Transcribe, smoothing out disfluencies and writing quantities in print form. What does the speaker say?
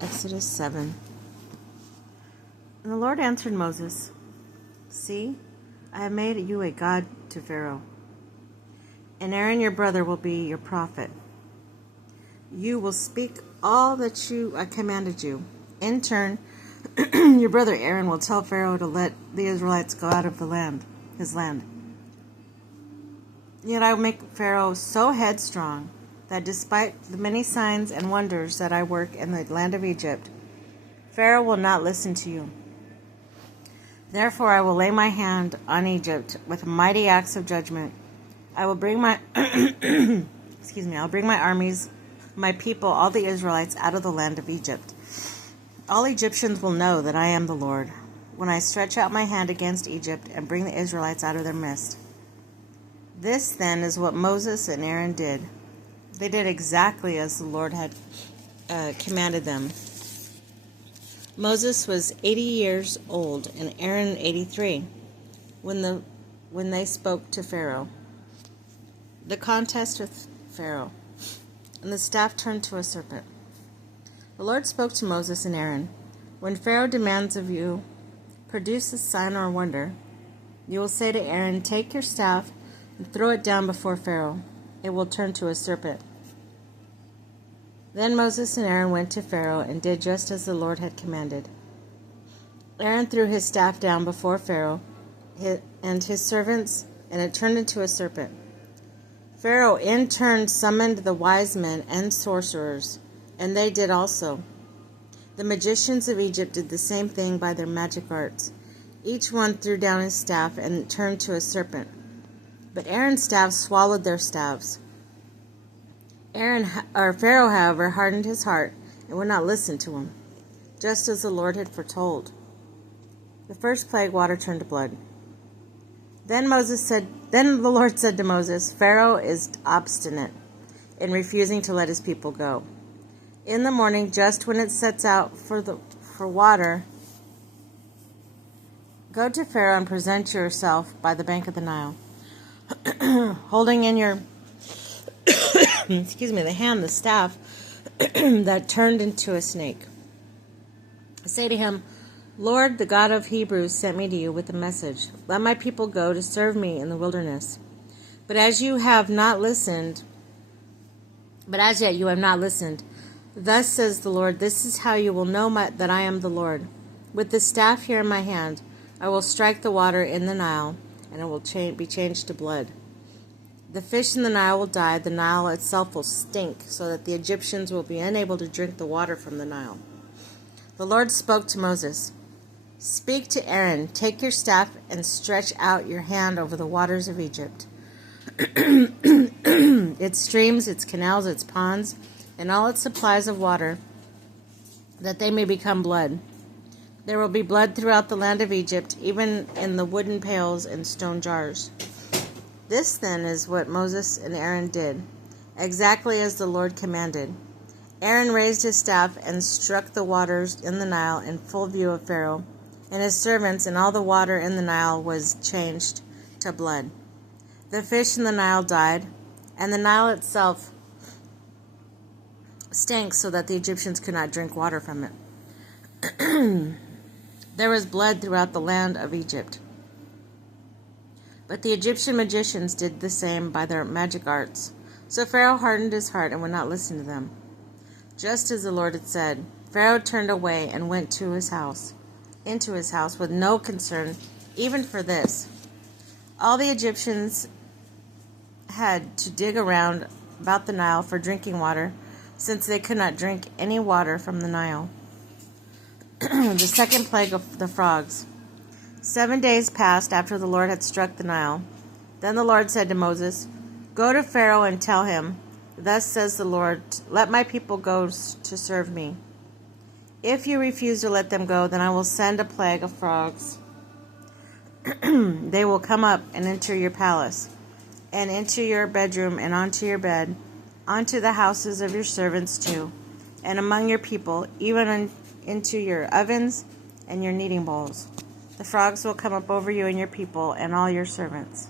Exodus 7. And the Lord answered Moses, "See, I have made you a god to Pharaoh, and Aaron your brother will be your prophet. You will speak all that I commanded you. In turn, your brother Aaron will tell Pharaoh to let the Israelites go out of his land. Yet I will make Pharaoh so headstrong that despite the many signs and wonders that I work in the land of Egypt, Pharaoh will not listen to you. Therefore I will lay my hand on Egypt with mighty acts of judgment. I will bring my I'll bring my armies, my people, all the Israelites out of the land of Egypt. All Egyptians will know that I am the Lord, when I stretch out my hand against Egypt and bring the Israelites out of their midst." This then is what Moses and Aaron did. They did exactly as the Lord had commanded them. Moses was 80 years old and Aaron 83 when they spoke to Pharaoh. The contest with Pharaoh, and the staff turned to a serpent. The Lord spoke to Moses and Aaron, "When Pharaoh demands of you, produce a sign or wonder, you will say to Aaron, 'Take your staff and throw it down before Pharaoh. It will turn to a serpent.'" Then Moses and Aaron went to Pharaoh and did just as the Lord had commanded. Aaron threw his staff down before Pharaoh and his servants, and it turned into a serpent. Pharaoh in turn summoned the wise men and sorcerers, and they did also. The magicians of Egypt did the same thing by their magic arts. Each one threw down his staff and it turned to a serpent. But Aaron's staff swallowed their staves. Pharaoh, however, hardened his heart and would not listen to him, just as the Lord had foretold. The first plague, water turned to blood. Then the Lord said to Moses, "Pharaoh is obstinate in refusing to let his people go. In the morning, just when it sets out for water, go to Pharaoh and present yourself by the bank of the Nile, holding in your the hand, the staff that turned into a snake. Say to him, 'Lord, the God of Hebrews, sent me to you with a message. Let my people go to serve me in the wilderness. But as yet you have not listened. Thus says the Lord, this is how you will know that I am the Lord. With the staff here in my hand, I will strike the water in the Nile, and it will be changed to blood. The fish in the Nile will die, the Nile itself will stink, so that the Egyptians will be unable to drink the water from the Nile.' The Lord spoke to Moses, 'Speak to Aaron, take your staff and stretch out your hand over the waters of Egypt, its streams, its canals, its ponds, and all its supplies of water, that they may become blood. There will be blood throughout the land of Egypt, even in the wooden pails and stone jars.' This then is what Moses and Aaron did, exactly as the Lord commanded. Aaron raised his staff and struck the waters in the Nile in full view of Pharaoh and his servants, and all the water in the Nile was changed to blood. The fish in the Nile died, and the Nile itself stank so that the Egyptians could not drink water from it. There was blood throughout the land of Egypt. But the Egyptian magicians did the same by their magic arts. So Pharaoh hardened his heart and would not listen to them. Just as the Lord had said, Pharaoh turned away and went into his house with no concern even for this. All the Egyptians had to dig around about the Nile for drinking water, since they could not drink any water from the Nile. The second plague of the frogs. 7 days passed after the Lord had struck the Nile. Then the Lord said to Moses, "Go to Pharaoh and tell him, 'Thus says the Lord, let my people go to serve me. If you refuse to let them go, then I will send a plague of frogs. They will come up and enter your palace, and into your bedroom, and onto your bed, onto the houses of your servants too, and among your people, even into your ovens and your kneading bowls. The frogs will come up over you and your people and all your servants.'"